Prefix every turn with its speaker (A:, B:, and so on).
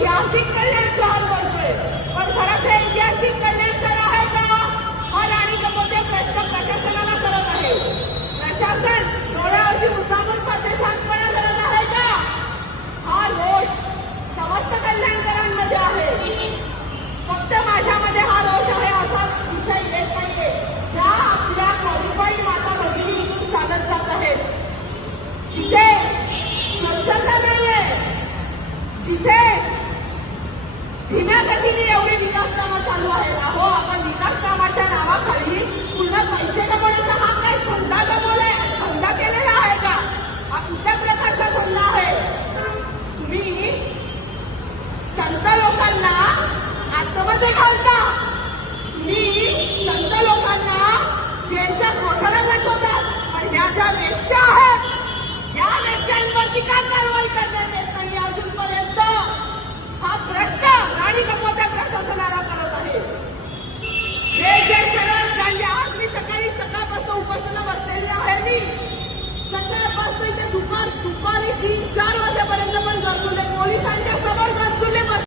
A: ऐतिहासिक कल्याण शहर बोलतोय. पण खरंच हे ऐतिहासिक कल्याण शहर आहे का? हा राणी मोठे प्रश्न प्रशासनाला करत आहे. प्रशासन डोळ्यावरती मुसाफर पाते सांगपणा करत आहे का? हा रोष समस्त कल्याणकरांमध्ये आहे. फक्त भिनागतीने एवढी विकास कामं चालू आहेत. अहो आपण विकास कामाच्या नावाखाली पूर्ण पैसे कमवण्याचा हा काही धंदा कमवलाय धंदा केलेला आहे का? हा कुठल्या प्रकारचा धंदा आहे? तुम्ही संत लोकांना आतमध्ये घालता. तुम्ही সুপার সুপারে কি